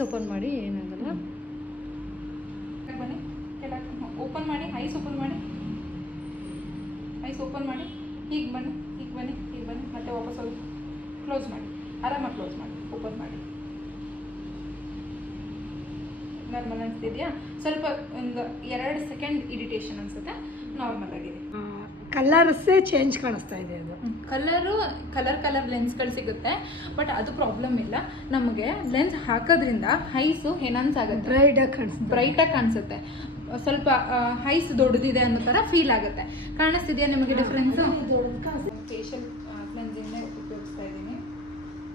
Open ಮಾಡಿ ಏನಾಗಲ್ಲ ಬನ್ನಿ ಕೆಳಗೆ ಓಪನ್ ಮಾಡಿ ಐಸ್ ಓಪನ್ ಮಾಡಿ ಐಸ್ ಓಪನ್ ಮಾಡಿ ಹೀಗೆ ಬನ್ನಿ ಹೀಗೆ ಬನ್ನಿ ಹೀಗೆ ಬನ್ನಿ ಮತ್ತೆ ವಾಪಸ್ ಹೋಗಿ ಕ್ಲೋಸ್ ಮಾಡಿ ಆರಾಮಾಗಿ ಕ್ಲೋಸ್ ಮಾಡಿ ಓಪನ್ ಮಾಡಿ ನಾರ್ಮಲ್ ಅನಿಸ್ತಿದೆಯಾ ಸ್ವಲ್ಪ ಒಂದು ಎರಡು ಸೆಕೆಂಡ್ ಇರಿಟೇಷನ್ ಅನ್ಸುತ್ತೆ. ನಾರ್ಮಲ್ ಆಗಿದೆ. ಕಲರ್ಸೇ ಚೇಂಜ್ ಕಾಣಿಸ್ತಾ ಇದೆ ಅದು. ಕಲರು ಕಲರ್ ಕಲರ್ ಲೆನ್ಸ್ಗಳು ಸಿಗುತ್ತೆ. ಬಟ್ ಅದು ಪ್ರಾಬ್ಲಮ್ ಇಲ್ಲ. ನಮಗೆ ಲೆನ್ಸ್ ಹಾಕೋದ್ರಿಂದ ಹೈಸು ಹೆನನ್ಸ್ ಆಗುತ್ತೆ. ಬ್ರೈಡಾಗಿ ಕಾಣಿಸ್ತಾ ಬ್ರೈಟಾಗಿ ಕಾಣಿಸುತ್ತೆ. ಸ್ವಲ್ಪ ಹೈಸ್ ದೊಡ್ಡದಿದೆ ಅನ್ನೋ ಥರ ಫೀಲ್ ಆಗುತ್ತೆ. ಕಾಣಿಸ್ತಿದೆಯಾ ನಿಮಗೆ ಡಿಫ್ರೆನ್ಸು ಫೇಶಿಯಲ್ ಕ್ಲೆನ್ಸಿಂಗ್ನೇ ಉಪಯೋಗಿಸ್ತಾ ಇದ್ದೀನಿ.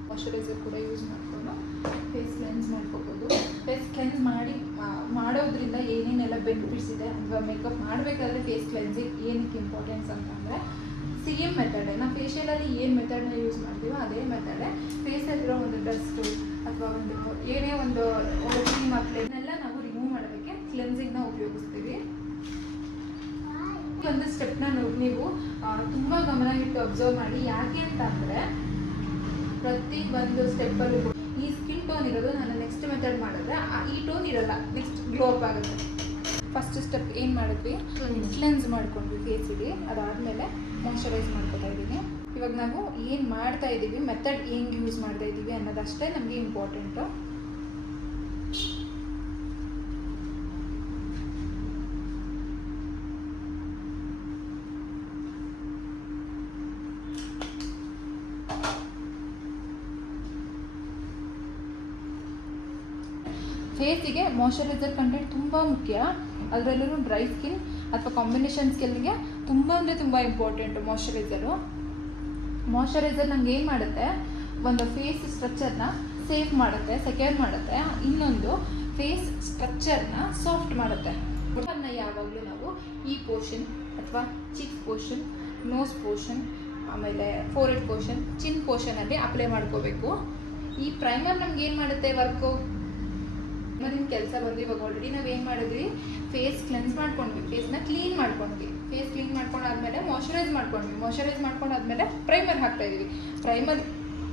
ಮಾಯಶ್ಚರೈಸರ್ ಕೂಡ ಯೂಸ್ ಮಾಡ್ಕೊಂಡು ಫೇಸ್ ಕ್ಲೆನ್ಸ್ ಮಾಡ್ಕೋಬೋದು. ಫೇಸ್ ಕ್ಲೆನ್ಸ್ ಮಾಡಿ ಏನೇನೆಲ್ಲ ಬೆನಿಫಿಟ್ಸ್ ಇದೆ ಅಥವಾ ಮೇಕಪ್ ಮಾಡಬೇಕಾದ್ರೆ ಫೇಸ್ ಕ್ಲೆನ್ಸಿಂಗ್ ಏನಕ್ಕೆ ಇಂಪಾರ್ಟೆನ್ಸ್ ಅಂತಂದರೆ ಸೇಮ್ ಮೆಥಡೇ ನಾವು ಫೇಶಿಯಲಲ್ಲಿ ಏನು ಮೆಥಡ್ನ ಯೂಸ್ ಮಾಡ್ತೀವೋ ಅದೇ ಮೆಥಡೇ ಫೇಸಲ್ಲಿರೋ ಒಂದು ಡಸ್ಟು ಅಥವಾ ಒಂದು ಏನೇ ಒಂದು ಕ್ರೀಮ್ ಅದನ್ನೆಲ್ಲ ನಾವು ರಿಮೂವ್ ಮಾಡೋದಕ್ಕೆ ಕ್ಲೆನ್ಸಿಂಗ್ನ ಉಪಯೋಗಿಸ್ತೀವಿ. ಒಂದು ಸ್ಟೆಪ್ನ ನೀವು ತುಂಬ ಗಮನ ಇಟ್ಟು ಅಬ್ಸರ್ವ್ ಮಾಡಿ. ಯಾಕೆ ಅಂತ ಅಂದ್ರೆ, ಪ್ರತಿ ಒಂದು ಸ್ಟೆಪ್ಪಲ್ಲೂ ಈ ಸ್ಕಿನ್ ಟೋನ್ ಇರೋದು ನಾನು ನೆಕ್ಸ್ಟ್ ಮೆಥಡ್ ಮಾಡಿದ್ರೆ ಈ ಟೋನ್ ಇರಲ್ಲ. ನೆಕ್ಸ್ಟ್ ಗ್ಲೋ ಅಪ್ ಆಗುತ್ತೆ. ಫಸ್ಟ್ ಸ್ಟೆಪ್ ಏನು ಮಾಡಿದ್ವಿ? ಕ್ಲೆನ್ಸ್ ಮಾಡ್ಕೊಂಡ್ವಿ ಫೇಸಿಗೆ ಅದಾದಮೇಲೆ ಮಾಯಶ್ಚರೈಸ್ ಮಾಡ್ಕೊತಾ ಇದ್ದೀನಿ. ಇವಾಗ ನಾವು ಏನು ಮಾಡ್ತಾ ಇದ್ದೀವಿ ಮೆಥಡ್ ಹೆಂಗೆ ಯೂಸ್ ಮಾಡ್ತಾ ಇದ್ದೀವಿ ಅನ್ನೋದಷ್ಟೇ ನಮಗೆ ಇಂಪಾರ್ಟೆಂಟು ಫೇಸಿಗೆ ಮಾಯಶ್ಚರೈಸರ್ ಕಂಟೆಂಟ್ ತುಂಬ ಮುಖ್ಯ. ಅದರಲ್ಲೂ ಡ್ರೈ ಸ್ಕಿನ್ ಅಥವಾ ಕಾಂಬಿನೇಷನ್ ಸ್ಕಿನ್ಗೆ ತುಂಬ ಅಂದರೆ ತುಂಬ ಇಂಪಾರ್ಟೆಂಟು ಮಾಯಶ್ಚರೈಸರು ಮಾಯಶ್ಚರೈಸರ್ ನಂಗೆ ಏನು ಮಾಡುತ್ತೆ? ಒಂದು ಫೇಸ್ ಸ್ಟ್ರಕ್ಚರ್ನ ಸೇಫ್ ಮಾಡುತ್ತೆ ಸೆಕ್ಯೂರ್ ಮಾಡುತ್ತೆ. ಇನ್ನೊಂದು ಫೇಸ್ ಸ್ಟ್ರಕ್ಚರ್ನ ಸಾಫ್ಟ್ ಮಾಡುತ್ತೆ. ಅದನ್ನು ಯಾವಾಗಲೂ ನಾವು ಈ ಪೋರ್ಷನ್ ಅಥವಾ ಚಿಕ್ ಪೋರ್ಷನ್ ನೋಸ್ ಪೋರ್ಷನ್ ಆಮೇಲೆ ಫೋರೆಡ್ ಪೋರ್ಷನ್ ಚಿನ್ ಪೋರ್ಷನಲ್ಲಿ ಅಪ್ಲೈ ಮಾಡ್ಕೋಬೇಕು. ಈ ಪ್ರೈಮರ್ ನಮ್ಗೆ ಏನು ಮಾಡುತ್ತೆ ಮರಿನ ಕೆಲಸ ಬಂದು ಇವಾಗ ಆಲ್ರೆಡಿ ನಾವು ಏನು ಮಾಡಿದ್ವಿ? ಫೇಸ್ ಕ್ಲೆನ್ಸ್ ಮಾಡ್ಕೊಂಡ್ವಿ. ಫೇಸ್ನ ಕ್ಲೀನ್ ಮಾಡ್ಕೊಂಡ್ವಿ. ಫೇಸ್ ಕ್ಲೀನ್ ಮಾಡ್ಕೊಂಡಾದ್ಮೇಲೆ ಮಾಯಶ್ಚರೈಸ್ ಮಾಡ್ಕೊಂಡ್ವಿ. ಮಾಯಶ್ಚರೈಸ್ ಮಾಡ್ಕೊಂಡಾದ್ಮೇಲೆ ಪ್ರೈಮರ್ ಹಾಕ್ತಾ ಇದೀವಿ. ಪ್ರೈಮರ್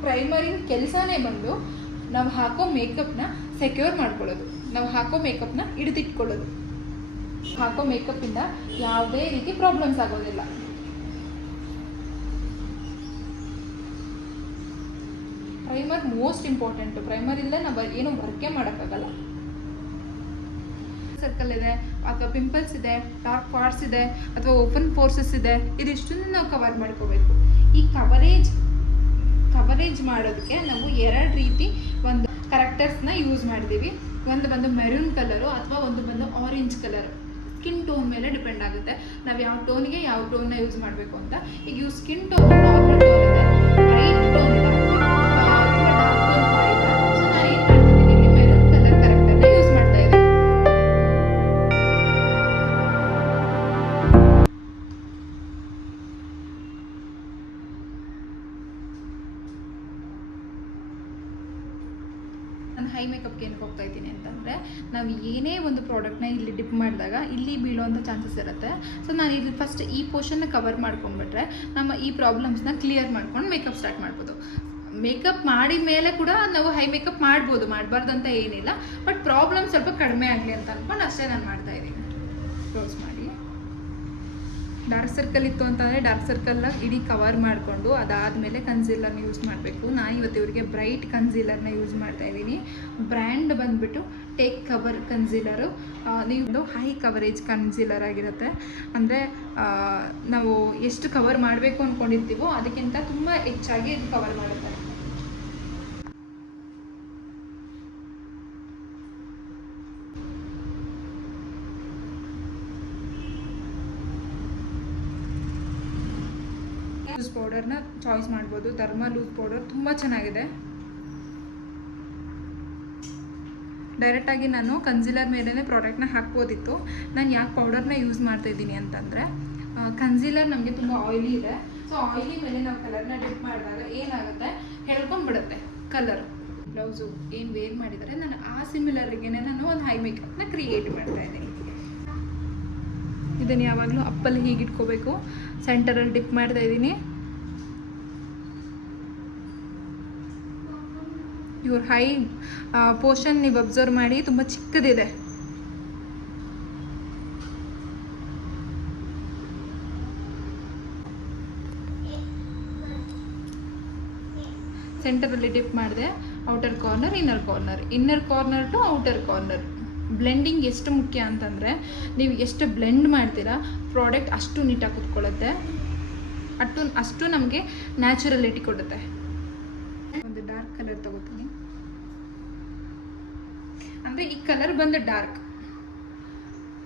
ಪ್ರೈಮರಿನ ಕೆಲಸನೇ ಬಂದು ನಾವು ಹಾಕೋ ಮೇಕಪ್ನ ಸೆಕ್ಯೂರ್ ಮಾಡ್ಕೊಳ್ಳೋದು. ನಾವು ಹಾಕೋ ಮೇಕಪ್ನ ಹಿಡಿದಿಟ್ಕೊಳ್ಳೋದು. ಹಾಕೋ ಮೇಕಪ್ಪಿಂದ ಯಾವುದೇ ರೀತಿ ಪ್ರಾಬ್ಲಮ್ಸ್ ಆಗೋದಿಲ್ಲ. ಪ್ರೈಮರ್ ಮೋಸ್ಟ್ ಇಂಪಾರ್ಟೆಂಟು ಪ್ರೈಮರ್ ಇಲ್ಲ ನಾವು ಏನು ವರ್ಕೇ ಮಾಡೋಕ್ಕಾಗಲ್ಲ. ಸರ್ಕಲ್ ಇದೆ, ಅಥವಾ ಪಿಂಪಲ್ಸ್ ಇದೆ ಡಾರ್ಕ್ ಪಾರ್ಟ್ಸ್ ಇದೆ, ಅಥವಾ ಓಪನ್ ಫೋರ್ಸಸ್ ಇದೆ, ಇದಿಷ್ಟನ್ನು ನಾವು ಕವರ್ ಮಾಡ್ಕೋಬೇಕು. ಈ ಕವರೇಜ್ ಕವರೇಜ್ ಮಾಡೋದಕ್ಕೆ ನಾವು ಎರಡು ರೀತಿ ಒಂದು ಕರೆಕ್ಟರ್ಸ್ನ ಯೂಸ್ ಮಾಡಿದ್ದೀವಿ. ಒಂದು ಬಂದು ಮೆರೂನ್ ಕಲರು ಅಥವಾ ಒಂದು ಬಂದು ಆರೆಂಜ್ ಕಲರ್ ಸ್ಕಿನ್ ಟೋನ್ ಮೇಲೆ ಡಿಪೆಂಡ್ ಆಗುತ್ತೆ. ನಾವು ಯಾವ ಟೋನ್ಗೆ ಯಾವ ಟೋನ್ನ ಯೂಸ್ ಮಾಡಬೇಕು ಅಂತ. ಈಗ ಇವು ಸ್ಕಿನ್ ಟೋನ್ ನಾರ್ಮಲ್ ಟೋನ್ ಇದೆ. ಮಾಡಿದಾಗ ಇಲ್ಲಿ ಬೀಳುವಂಥ ಚಾನ್ಸಸ್ ಇರುತ್ತೆ. ಸೊ ನಾನು ಇಲ್ಲಿ ಫಸ್ಟ್ ಈ ಪೋರ್ಷನ್ನ ಕವರ್ ಮಾಡ್ಕೊಂಡ್ಬಿಟ್ರೆ ನಮ್ಮ ಈ ಪ್ರಾಬ್ಲಮ್ಸ್ನ ಕ್ಲಿಯರ್ ಮಾಡ್ಕೊಂಡು ಮೇಕಪ್ ಸ್ಟಾರ್ಟ್ ಮಾಡ್ಬೋದು. ಮೇಕಪ್ ಮಾಡಿದ ಮೇಲೆ ಕೂಡ ನಾವು ಹೈ ಮೇಕಪ್ ಮಾಡ್ಬೋದು, ಮಾಡಬಾರ್ದು ಅಂತ ಏನಿಲ್ಲ. ಬಟ್ ಪ್ರಾಬ್ಲಮ್ ಸ್ವಲ್ಪ ಕಡಿಮೆ ಆಗಲಿ ಅಂತ ಅಂದ್ಕೊಂಡು ಅಷ್ಟೇ ನಾನು ಮಾಡ್ತಾ ಇದ್ದೀನಿ. ಕ್ಲೋಸ್ ಮಾಡಿ. ಡಾರ್ಕ್ ಸರ್ಕಲ್ ಇತ್ತು ಅಂತಂದರೆ ಡಾರ್ಕ್ ಸರ್ಕಲ್ನ ಇಡೀ ಕವರ್ ಮಾಡಿಕೊಂಡು ಅದಾದಮೇಲೆ ಕನ್ಸೀಲರ್ನ ಯೂಸ್ ಮಾಡಬೇಕು. ನಾನು ಇವತ್ತು ಇವರಿಗೆ ಬ್ರೈಟ್ ಕನ್ಸೀಲರ್ನ ಯೂಸ್ ಮಾಡ್ತಾ ಇದ್ದೀನಿ. ಬ್ರ್ಯಾಂಡ್ ಬಂದುಬಿಟ್ಟು ಟೇಕ್ ಕವರ್ ಕನ್ಸೀಲರು ನೀವು ಹೈ ಕವರೇಜ್ ಕನ್ಸೀಲರ್ ಆಗಿರುತ್ತೆ. ಅಂದರೆ ನಾವು ಎಷ್ಟು ಕವರ್ ಮಾಡಬೇಕು ಅಂದ್ಕೊಂಡಿರ್ತೀವೋ ಅದಕ್ಕಿಂತ ತುಂಬ ಹೆಚ್ಚಾಗಿ ಇದು ಕವರ್ ಮಾಡುತ್ತೆ ಲೂಸ್ ಪೌಡರ್ನ ಚಾಯ್ಸ್ ಮಾಡ್ಬೋದು. ಧರ್ಮ ಲೂಸ್ ಪೌಡರ್ ತುಂಬ ಚೆನ್ನಾಗಿದೆ. ಡೈರೆಕ್ಟಾಗಿ ನಾನು ಕನ್ಸೀಲರ್ ಮೇಲೇ ಪ್ರಾಡಕ್ಟ್ನ ಹಾಕ್ಬೋದಿತ್ತು. ನಾನು ಯಾಕೆ ಪೌಡರ್ನ ಯೂಸ್ ಮಾಡ್ತಾ ಇದ್ದೀನಿ ಅಂತಂದರೆ ಕನ್ಸೀಲರ್ ನಮಗೆ ತುಂಬ ಆಯಿಲಿ ಇದೆ. ಸೊ ಆಯಿಲಿ ಮೇಲೆ ನಾವು ಕಲರ್ನ ಡಿಪ್ ಮಾಡಿದಾಗ ಏನಾಗುತ್ತೆ? ಹೇಳ್ಕೊಂಡ್ಬಿಡುತ್ತೆ ಕಲರ್ ಬ್ಲೌಸು ಏನು ವೇರ್ ಮಾಡಿದರೆ ನಾನು ಆ ಸಿಮಿಲರ್ಗೆ ನಾನು ಒಂದು ಹೈ ಮೇಕಪ್ನ ಕ್ರಿಯೇಟ್ ಮಾಡ್ತಾ ಇದ್ದೀನಿ. ಇದನ್ನು ಯಾವಾಗಲೂ ಅಪ್ಪಲ್ಲಿ ಹೀಗೆ ಇಟ್ಕೋಬೇಕು ಸೆಂಟರಲ್ಲಿ ಡಿಪ್ ಮಾಡ್ತಾ ಇದ್ದೀನಿ. ಇವ್ರ ಹೈ ಪೋರ್ಷನ್ ನೀವು ಅಬ್ಸರ್ವ್ ಮಾಡಿ ತುಂಬ ಚಿಕ್ಕದಿದೆ. ಸೆಂಟರಲ್ಲಿ ಡಿಪ್ ಮಾಡಿದೆ outer corner inner corner inner corner to outer corner blending ಎಷ್ಟು ಮುಖ್ಯ ಅಂತಂದರೆ, ನೀವು ಎಷ್ಟು ಬ್ಲೆಂಡ್ ಮಾಡ್ತೀರಾ ಪ್ರಾಡಕ್ಟ್ ಅಷ್ಟು ನೀಟಾಗಿ ಕುತ್ಕೊಳ್ಳುತ್ತೆ. ಅಷ್ಟು ಅಷ್ಟು ನಮಗೆ ನ್ಯಾಚುರಲಿಟಿ ಕೊಡುತ್ತೆ ಒಂದು ಡಾರ್ಕ್ ಕಲರ್ ತಗೋತೀನಿ. ಅಂದರೆ ಈ ಕಲರ್ ಬಂದು ಡಾರ್ಕ್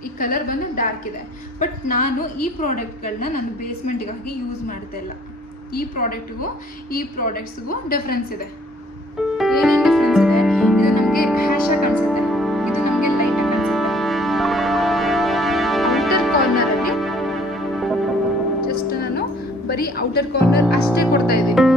ಈ ಕಲರ್ ಬಂದು ಡಾರ್ಕ್ ಇದೆ. ಬಟ್ ನಾನು ಈ ಪ್ರಾಡಕ್ಟ್ಗಳನ್ನ ನಾನು ಬೇಸ್ಮೆಂಟ್ಗಾಗಿ ಯೂಸ್ ಮಾಡ್ತಾ ಇಲ್ಲ. ಈ ಪ್ರಾಡಕ್ಟ್ಗೂ ಈ ಪ್ರಾಡಕ್ಟ್ಸ್ಗೂ ಡಿಫ್ರೆನ್ಸ್ ಇದೆ. ಏನೇನು ಡಿಫ್ರೆನ್ಸ್ ಇದೆ? ಇದು ನಮಗೆ ಹ್ಯಾಶ ಕಾಣಿಸುತ್ತೆ. ಇದು ನಮಗೆ ಲೈಟ್ ಕಾಣಿಸುತ್ತೆ. ಔಟರ್ ಕಾರ್ನರಲ್ಲಿ ಜಸ್ಟ್ ನಾನು ಬರೀ ಔಟರ್ ಕಾರ್ನರ್ ಅಷ್ಟೇ ಕೊಡ್ತಾ ಇದ್ದೀನಿ.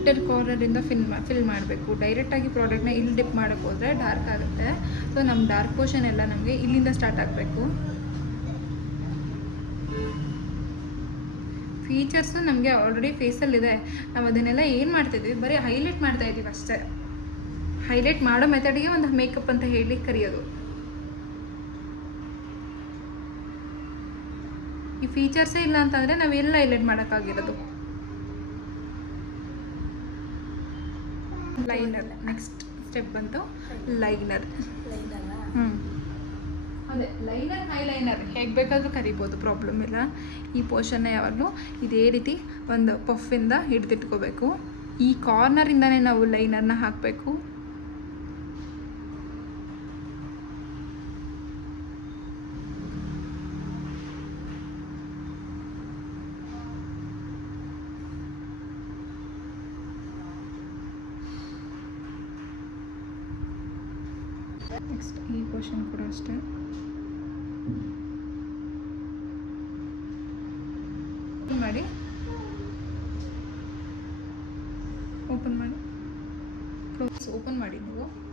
ಔಟರ್ ಕಾರ್ನರಿಂದ ಫಿಲ್ ಫಿಲ್ ಮಾಡಬೇಕು. ಡೈರೆಕ್ಟಾಗಿ ಪ್ರಾಡಕ್ಟ್ನ ಇಲ್ಲಿ ಡಿಪ್ ಮಾಡೋಕ್ಕೆ ಹೋದರೆ ಡಾರ್ಕ್ ಆಗುತ್ತೆ. ಸೊ ನಮ್ಮ ಡಾರ್ಕ್ ಪೋರ್ಷನ್ ಎಲ್ಲ ನಮಗೆ ಇಲ್ಲಿಂದ ಸ್ಟಾರ್ಟ್ ಆಗಬೇಕು. ಫೀಚರ್ಸು ನಮಗೆ ಆಲ್ರೆಡಿ ಫೇಸಲ್ಲಿದೆ ನಾವು ಅದನ್ನೆಲ್ಲ ಏನು ಮಾಡ್ತಿದ್ವಿ? ಬರೀ ಹೈಲೈಟ್ ಮಾಡ್ತಾ ಇದ್ದೀವಿ ಅಷ್ಟೇ. ಹೈಲೈಟ್ ಮಾಡೋ ಮೆಥಡಿಗೆ ಒಂದು ಮೇಕಪ್ ಅಂತ ಹೇಳಿ ಕರೆಯೋದು. ಈ ಫೀಚರ್ಸೇ ಇಲ್ಲ ಅಂತಂದರೆ ನಾವೆಲ್ಲ ಹೈಲೈಟ್ ಮಾಡೋಕ್ಕಾಗಿರೋದು ಲೈನರ್ ನೆಕ್ಸ್ಟ್ ಸ್ಟೆಪ್ ಬಂತು. ಲೈನರ್ ಹ್ಞೂ ಅದೇ ಲೈನರ್ ಹೈಲೈನರ್ ಹೇಗೆ ಬೇಕಾದರೂ ಕರಿಬೋದು ಪ್ರಾಬ್ಲಮ್ ಇಲ್ಲ. ಈ ಪೋರ್ಷನ್ನ ಯಾವಾಗಲೂ ಇದೇ ರೀತಿ ಒಂದು ಪಫಿಂದ ಹಿಡಿದಿಟ್ಕೋಬೇಕು. ಈ ಕಾರ್ನರಿಂದನೇ ನಾವು ಲೈನರ್ನ ಹಾಕಬೇಕು ನೆಕ್ಸ್ಟ್ ಈ ಪೋರ್ಷನ್ ಕೂಡ ಅಷ್ಟೇ ಓಪನ್ ಮಾಡಿ. ಓಪನ್ ಮಾಡಿ. ಕ್ಲೋಸ್ ಓಪನ್ ಮಾಡಿ ನೀವು.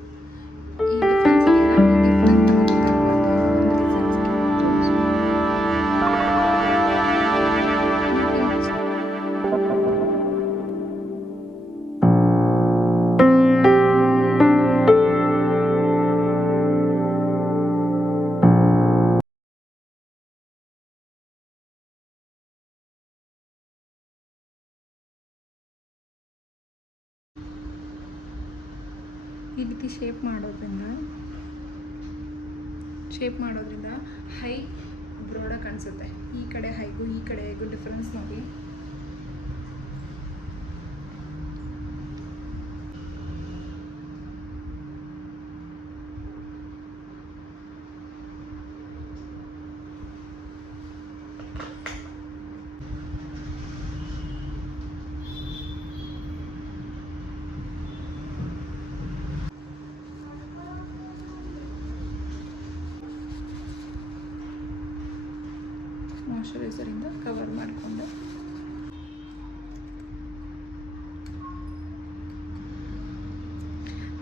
ರೀತಿ ಶೇಪ್ ಮಾಡೋದ್ರಿಂದ ಶೇಪ್ ಮಾಡೋದ್ರಿಂದ ಹೈ ಬ್ರಾಡಾಗಿ ಕಾಣಿಸುತ್ತೆ. ಈ ಕಡೆ ಹೈಗೂ ಈ ಕಡೆ ಹೈಗೂ ಡಿಫ್ರೆನ್ಸ್ ನೋಡಿ. ಮಾಯಶ್ಚರೈಸರಿಂದ ಕವರ್ ಮಾಡಿಕೊಂಡು.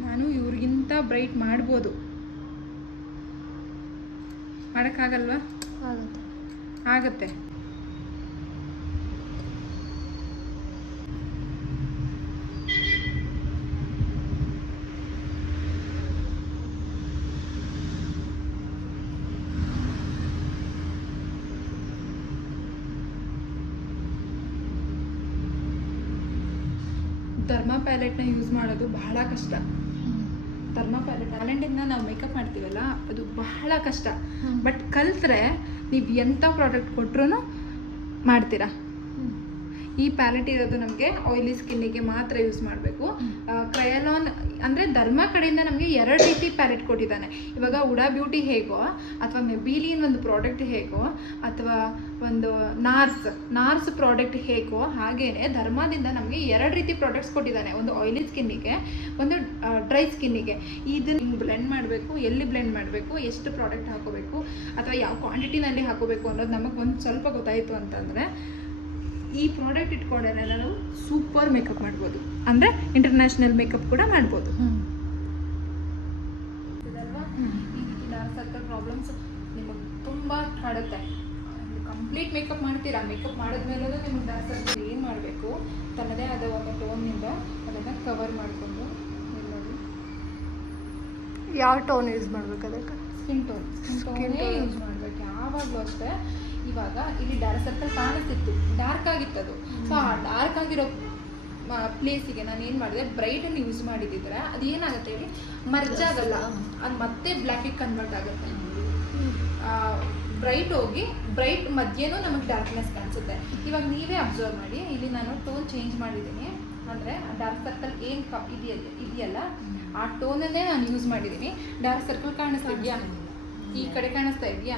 ನಾನು ಇವ್ರಿಗಿಂತ ಬ್ರೈಟ್ ಮಾಡ್ಬೋದು. ಮಾಡೋಕ್ಕಾಗಲ್ವಾ? ಆಗುತ್ತೆ ಆಗತ್ತೆ ಧರ್ಮ ಪ್ಯಾಲೆಟ್ನ ಯೂಸ್ ಮಾಡೋದು ಬಹಳ ಕಷ್ಟ. ಥರ್ಮಾ ಪ್ಯಾಲೆಟ್ ಟ್ಯಾಲೆಂಟಿಂದ ನಾವು ಮೇಕಪ್ ಮಾಡ್ತೀವಲ್ಲ ಅದು ಬಹಳ ಕಷ್ಟ. ಬಟ್ ಕಲ್ತ್ರೆ ನೀವು ಎಂಥ ಪ್ರಾಡಕ್ಟ್ ಕೊಟ್ರು ಮಾಡ್ತೀರಾ? ಈ ಪ್ಯಾಲೆಟ್ ಇರೋದು ನಮಗೆ ಆಯಿಲಿ ಸ್ಕಿನ್ನಿಗೆ ಮಾತ್ರ ಯೂಸ್ ಮಾಡಬೇಕು. ಕ್ರಯಲಾನ್ ಅಂದರೆ ಧರ್ಮ ಕಡೆಯಿಂದ ನಮಗೆ ಎರಡು ರೀತಿ ಪ್ಯಾಲೆಟ್ ಕೊಟ್ಟಿದ್ದಾನೆ. ಇವಾಗ ಉಡಾ ಬ್ಯೂಟಿ ಹೇಗೋ, ಅಥವಾ ಮೆಬಿಲಿಯನ್ ಒಂದು ಪ್ರಾಡಕ್ಟ್ ಹೇಗೋ, ಅಥವಾ ಒಂದು ನಾರ್ಸ್ ನಾರ್ಸ್ ಪ್ರಾಡಕ್ಟ್ ಹೇಗೋ ಹಾಗೇನೆ ಧರ್ಮದಿಂದ ನಮಗೆ ಎರಡು ರೀತಿ ಪ್ರಾಡಕ್ಟ್ಸ್ ಕೊಟ್ಟಿದ್ದಾನೆ. ಒಂದು ಆಯಿಲಿ ಸ್ಕಿನ್ನಿಗೆ ಒಂದು ಡ್ರೈ ಸ್ಕಿನ್ನಿಗೆ ಇದನ್ನ ಹಿಂಗೆ ಬ್ಲೆಂಡ್ ಮಾಡಬೇಕು, ಎಲ್ಲಿ ಬ್ಲೆಂಡ್ ಮಾಡಬೇಕು, ಎಷ್ಟು ಪ್ರಾಡಕ್ಟ್ ಹಾಕೋಬೇಕು, ಅಥವಾ ಯಾವ ಕ್ವಾಂಟಿಟಿನಲ್ಲಿ ಹಾಕೋಬೇಕು ಅನ್ನೋದು ನಮಗೆ ಒಂದು ಸ್ವಲ್ಪ ಗೊತ್ತಾಯಿತು ಅಂತಂದರೆ ಈ ಪ್ರಾಡಕ್ಟ್ ಇಟ್ಕೊಂಡ್ರೆ ನಾವು ಸೂಪರ್ ಮೇಕಪ್ ಮಾಡ್ಬೋದು. ಅಂದರೆ ಇಂಟರ್ನ್ಯಾಷನಲ್ ಮೇಕಪ್ ಕೂಡ ಮಾಡ್ಬೋದು. ಪ್ರಾಬ್ಲಮ್ಸ್ ನಿಮಗೆ ತುಂಬ ಕಾಡುತ್ತೆ. ಕಂಪ್ಲೀಟ್ ಮೇಕಪ್ ಮಾಡ್ತೀರಾ? ಮೇಕಪ್ ಮಾಡಿದ್ಮೇಲೂ ನಿಮ್ಗೆ ಡಾರ್ಕ್ ಸರ್ಕಲ್ ಏನು ಮಾಡಬೇಕು? ತನ್ನದೇ ಆದ ಒಂದು ಟೋನಿಂದ ಅದನ್ನು ಕವರ್ ಮಾಡಿಕೊಂಡು ಎಲ್ಲರೂ. ಯಾವ ಟೋನ್ ಯೂಸ್ ಮಾಡ್ಬೇಕು ಅದಕ್ಕೆ? ಸ್ಕಿನ್ ಟೋನ್ ಸ್ಕಿನ್ ಟೋನ್ ಟೋನೇ ಯೂಸ್ ಮಾಡಬೇಕು. ಯಾವಾಗಲೂ ಅಷ್ಟೇ. ಇವಾಗ ಇಲ್ಲಿ ಡಾರ್ಕ್ ಸರ್ಕಲ್ ಕಾಣಿಸ್ತಿತ್ತು. ಡಾರ್ಕ್ ಆಗಿತ್ತು ಅದು ಸೊ ಆ ಡಾರ್ಕ್ ಆಗಿರೋ ಪ್ಲೇಸಿಗೆ ನಾನು ಏನು ಮಾಡಿದೆ? ಬ್ರೈಟನ್ನು ಯೂಸ್ ಮಾಡಿದ್ದಿದ್ರೆ ಅದು ಏನಾಗುತ್ತೆ ಹೇಳಿ? ಮರ್ಜ್ ಆಗಲ್ಲ. ಅದು ಮತ್ತೆ ಬ್ಲ್ಯಾಕಿಗೆ ಕನ್ವರ್ಟ್ ಆಗುತ್ತೆ. ಬ್ರೈಟ್ ಹೋಗಿ ಬ್ರೈಟ್ ಮಧ್ಯೆನೂ ನಮಗೆ ಡಾರ್ಕ್ನೆಸ್ ಕಾಣಿಸುತ್ತೆ. ಇವಾಗ ನೀವೇ ಅಬ್ಸರ್ವ್ ಮಾಡಿ. ಇಲ್ಲಿ ನಾನು ಟೋನ್ ಚೇಂಜ್ ಮಾಡಿದ್ದೀನಿ. ಅಂದರೆ ಡಾರ್ಕ್ ಸರ್ಕಲ್ ಏನು ಕ, ಇದೆಯಲ್ಲ ಇದೆಯಲ್ಲ, ಆ ಟೋನನ್ನೇ ನಾನು ಯೂಸ್ ಮಾಡಿದ್ದೀನಿ. ಡಾರ್ಕ್ ಸರ್ಕಲ್ ಕಾಣಿಸ್ತಾ ಇದೆಯಾ? ಈ ಕಡೆ ಕಾಣಿಸ್ತಾ ಇದೆಯಾ?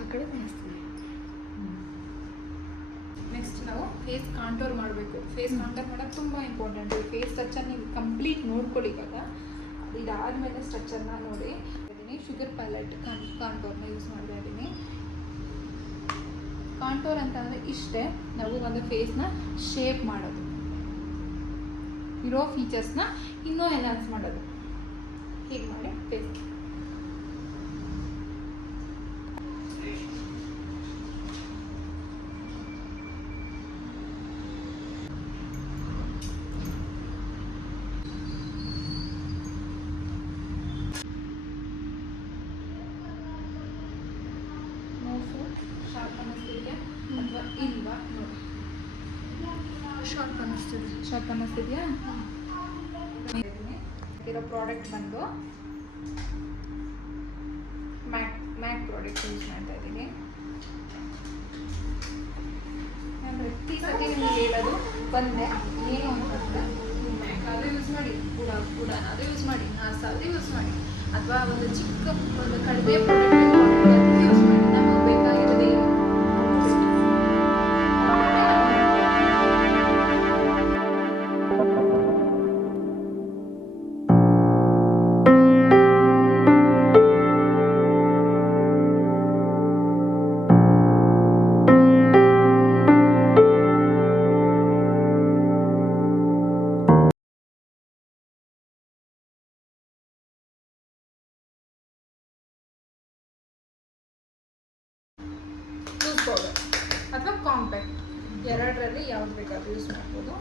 ಆ ಕಡೆ ಕಾಣಿಸ್ತೀವಿ ನೆಕ್ಸ್ಟ್ ನಾವು ಫೇಸ್ ಕಾಂಟೋರ್ ಮಾಡಬೇಕು. ಫೇಸ್ ಕಾಂಟೋರ್ ಮಾಡೋದು ತುಂಬ ಇಂಪಾರ್ಟೆಂಟ್ ಫೇಸ್ ಸ್ಟ್ರಕ್ಚರ್ ನೀವು ಕಂಪ್ಲೀಟ್ ನೋಡ್ಕೊಳ್ಳಿ ಇವಾಗ. ಇದಾದಮೇಲೆ ಸ್ಟ್ರಕ್ಚರ್ನ ನೋಡಿ. ಇದ್ದೀನಿ ಶುಗರ್ ಪ್ಯಾಲೆಟ್ ಕಾಂಟೋರ್ನ ಯೂಸ್ ಮಾಡ್ತಾ ಇದ್ದೀನಿ. ಕಾಂಟೋರ್ ಅಂತಂದರೆ ಇಷ್ಟೇ. ನಾವು ಒಂದು ಫೇಸ್ನ ಶೇಪ್ ಮಾಡೋದು. ಇರೋ ಫೀಚರ್ಸ್ನ ಇನ್ನೂ ಎನ್ಹಾನ್ಸ್ ಮಾಡೋದು. ಹೀಗೆ ಮಾಡಿ ಫೇಸ್ ನೋಸು ಶಾರ್ಪ್ ಅನ್ನಿಸ್ತಿದೆಯಾ ಅಥವಾ ಇಲ್ವಾ ನೋಡಿ ಶಾರ್ಪ್ ಅನ್ನಿಸ್ತಿದೆ ಶಾರ್ಪ್ ಅನ್ನಿಸ್ತಿದ್ಯಾ ಇರೋ ಪ್ರಾಡಕ್ಟ್ ಬಂದು ಮ್ಯಾಕ್ ಮ್ಯಾಕ್ ಪ್ರಾಡಕ್ಟ್ ಯೂಸ್ ಮಾಡ್ತಾ ಇದ್ದೀನಿ. ನಾನು ಪ್ರತಿ ಸತಿ ನಿಮ್ಗೆ ಹೇಳೋದು ಬಂದೆ. ಏನು ಅಂತಂದ್ರೆ ಮ್ಯಾಕ್ ಅದು ಯೂಸ್ ಮಾಡಿ ಕೂಡ ಕೂಡ ಅದು ಯೂಸ್ ಮಾಡಿ ನಾರ್ಸ್ ಅದು ಯೂಸ್ ಮಾಡಿ. ಅಥವಾ ಒಂದು ಚಿಕ್ಕ ಒಂದು ಕಡಿಮೆ ಪ್ರಾಡಕ್ಟ್ ಯೂಸ್ ಮಾಡಿ. ಎರಡರಲ್ಲಿ ಯಾವ್ದು ಬೇಕಾದ್ರೂ ಯೂಸ್ ಮಾಡ್ಬೋದು.